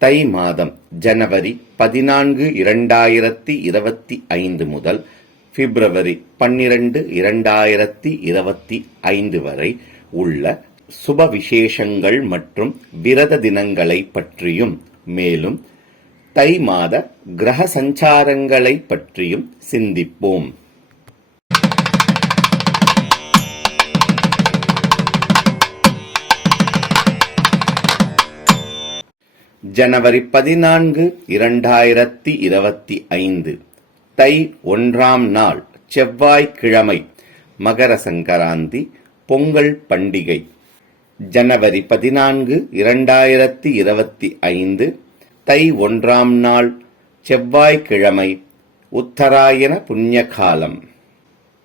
தை மாதம் ஜனவரி பதினான்கு இரண்டாயிரத்தி இருபத்தி ஐந்து முதல் பிப்ரவரி பன்னிரண்டு இரண்டாயிரத்தி இருபத்தி ஐந்து வரை உள்ள சுப விசேஷங்கள் மற்றும் விரத தினங்களை பற்றியும் மேலும் தை மாத கிரக சஞ்சாரங்களை பற்றியும் சிந்திப்போம். ஜனவரி பதினான்கு இரண்டாயிரத்தி இருபத்தி ஐந்து. தை ஒன்றாம் நாள் செவ்வாய்க்கிழமை மகர சங்கராந்தி பொங்கல் பண்டிகை. ஜனவரி பதினான்கு இரண்டாயிரத்தி இருபத்தி ஐந்து. தை ஒன்றாம் நாள் செவ்வாய்க்கிழமை உத்தராயண புண்ணியகாலம்.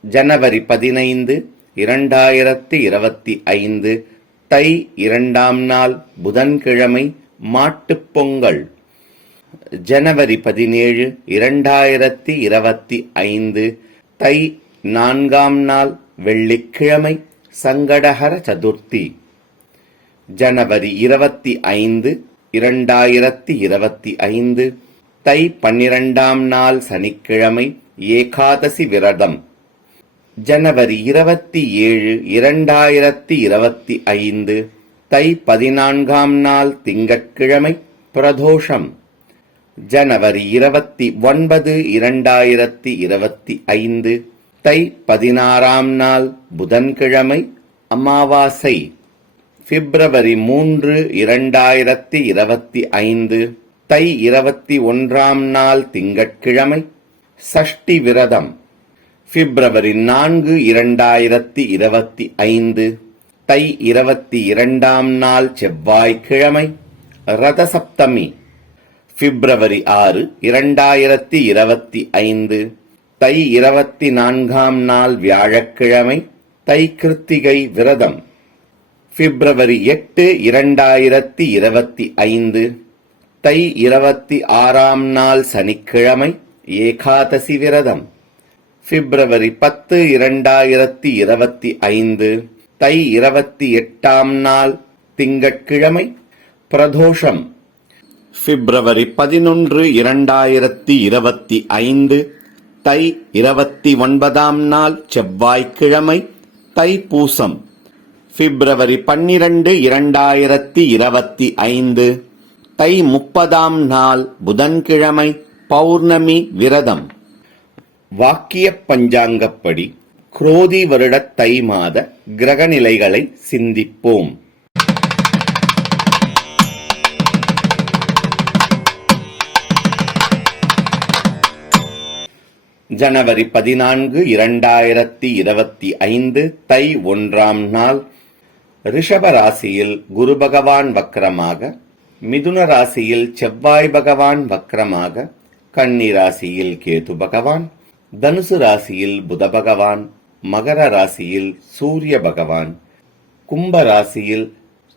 ஜனவரி பதினைந்து இரண்டாயிரத்தி இருபத்தி ஐந்து. தை இரண்டாம் நாள் புதன்கிழமை மாட்டுப்பொங்கல் ஜனவரி பதினேழு இரண்டாயிரத்தி இருபத்தி ஐந்து தை நான்காம் நாள் வெள்ளிக்கிழமை சங்கடஹர சதுர்த்தி ஜனவரி இருபத்தி ஐந்து இரண்டாயிரத்தி இருபத்தி ஐந்து தை பன்னிரண்டாம் நாள் சனிக்கிழமை ஏகாதசி விரதம் ஜனவரி இருபத்தி ஏழு இரண்டாயிரத்தி இருபத்தி ஐந்து தை பதினான்காம் நாள் திங்கட்கிழமை பிரதோஷம். ஜனவரி இருபத்தி ஒன்பது இரண்டாயிரத்தி இருபத்தி ஐந்து. தை பதினாறாம் நாள் புதன்கிழமை அமாவாசை. பிப்ரவரி மூன்று இரண்டாயிரத்தி இருபத்தி ஐந்து. தை இருபத்தி ஒன்றாம் நாள் திங்கட்கிழமை சஷ்டி விரதம். பிப்ரவரி நான்கு இரண்டாயிரத்தி இருபத்தி ஐந்து. தை இருபத்தி இரண்டாம் நாள் செவ்வாய்க்கிழமை ரதசப்தமி பிப்ரவரி ஆறு இரண்டாயிரத்தி இருபத்தி ஐந்து. தை இருபத்தி நான்காம் நாள் வியாழக்கிழமை தை கிருத்திகை விரதம் பிப்ரவரி எட்டு இரண்டாயிரத்தி இருபத்தி ஐந்து. தை இருபத்தி ஆறாம் நாள் சனிக்கிழமை ஏகாதசி விரதம் பிப்ரவரி பத்து இரண்டாயிரத்தி இருபத்தி ஐந்து. தை இருபத்தி எட்டாம் நாள் திங்கட்கிழமை பிரதோஷம். பிப்ரவரி பதினொன்று இரண்டாயிரத்தி இருபத்தி ஐந்து. தை இருபத்தி ஒன்பதாம் நாள் செவ்வாய்க்கிழமை பூசம். பிப்ரவரி பன்னிரண்டு இரண்டாயிரத்தி இருபத்தி ஐந்து. தை முப்பதாம் நாள் புதன்கிழமை பௌர்ணமி விரதம். வாக்கிய பஞ்சாங்கப்படி குரோதி வருட தை மாத கிரகநிலைகளை சிந்திப்போம். ஜனவரி பதினான்கு இரண்டாயிரத்தி இருபத்தி ஐந்து தை ஒன்றாம் நாள். ரிஷப ராசியில் குரு பகவான் வக்ரமாக மிதுன ராசியில் செவ்வாய் பகவான் வக்ரமாக கன்னி ராசியில் கேது பகவான் தனுசு ராசியில் புத பகவான் மகர ராசியில் சூரிய பகவான் கும்ப ராசியில்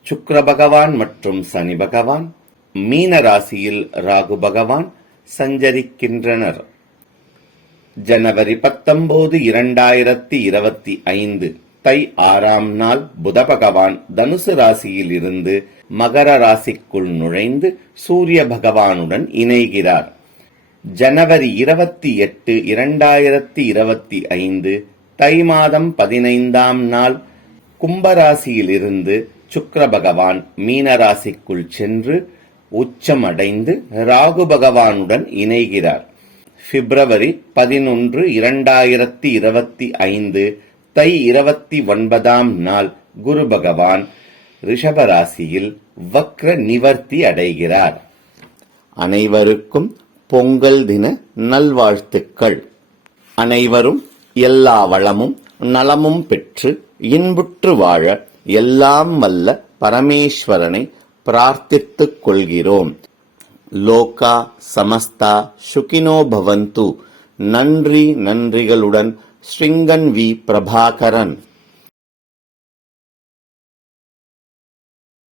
சுக்கர பகவான் மற்றும் சனி பகவான் மீன ராசியில் ராகு பகவான் சஞ்சரிக்கின்றனர். ஜனவரி பத்தொன்பது இரண்டாயிரத்தி இருபத்தி ஐந்து தை ஆறாம் நாள் புத பகவான் தனுசு ராசியில் இருந்து மகர ராசிக்குள் நுழைந்து சூரிய பகவானுடன் இணைகிறார். ஜனவரி இருபத்தி எட்டு இரண்டாயிரத்தி இருபத்தி ஐந்து தை மாதம் பதினைந்தாம் நாள் கும்பராசியிலிருந்து சுக்கர பகவான் மீனராசிக்குள் சென்று உச்சமடைந்து ராகு பகவானுடன் இணைகிறார். பிப்ரவரி பதினொன்று இரண்டாயிரத்தி இருபத்தி ஐந்து தை இருபத்தி ஒன்பதாம் நாள் குரு பகவான் ரிஷபராசியில் வக்ர நிவர்த்தி அடைகிறார். அனைவருக்கும் பொங்கல் தின நல்வாழ்த்துக்கள். அனைவரும் எல்லா வளமும் நலமும் பெற்று இன்புற்று வாழ எல்லாம் வல்ல பரமேஸ்வரனை பிரார்த்தித்துக் கொள்கிறோம். லோகா சமஸ்தா சுகினோ பவந்து. நன்றி நன்றிகளுடன் ஸ்ரீங்கன் வி பிரபாகரன்.